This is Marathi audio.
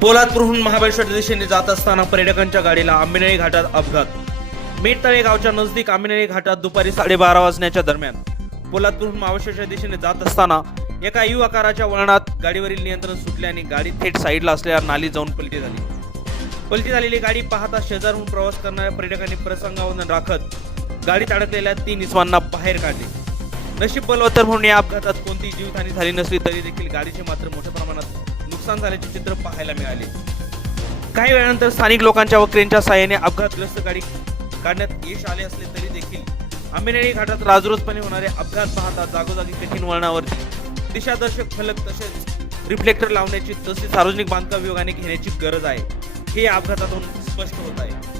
पोलादपूरहून महाबळेश्वर दिशेने जात असताना पर्यटकांच्या गाडीला आंबेनळी घाटात अपघात। मेटतळे गावच्या नजदीक आंबेनळी घाटात दुपारी 12:30 वाजण्याच्या दरम्यान पोलादपूरहून महाबळेश्वरच्या दिशेने जात असताना एका यू आकाराच्या वळणात गाडीवरील नियंत्रण सुटल्याने गाडी थेट साईडला असलेल्या नाली जाऊन पलटी झाली। पलटी झालेली गाडी पाहता शेजारून प्रवास करणाऱ्या पर्यटकांनी प्रसंगावधान राखत गाडीत अडकलेल्या 3 इसमांना बाहेर काढले। नशीब बलवत्तर म्हणून या अपघातात कोणतीही जीवितहानी झाली नसली तरी देखील गाडीचे मात्र मोठ्या प्रमाणात नुकसान झाल्याचे चित्र पाहायला मिळाले। काही वेळानंतर स्थानिक लोकांच्या व क्रेनच्या साहाय्याने अपघातग्रस्त गाडी काढण्यात यश आले असले तरी देखील आंबेनळी घाटात राजरोजपणे होणारे अपघात पाहता जागोजागी कठीण वळणावरती दिशादर्शक फलक तसेच रिफ्लेक्टर लावण्याची तसेच सार्वजनिक बांधकाम विभागाने घेण्याची गरज आहे, हे या अपघातातून स्पष्ट होत आहे।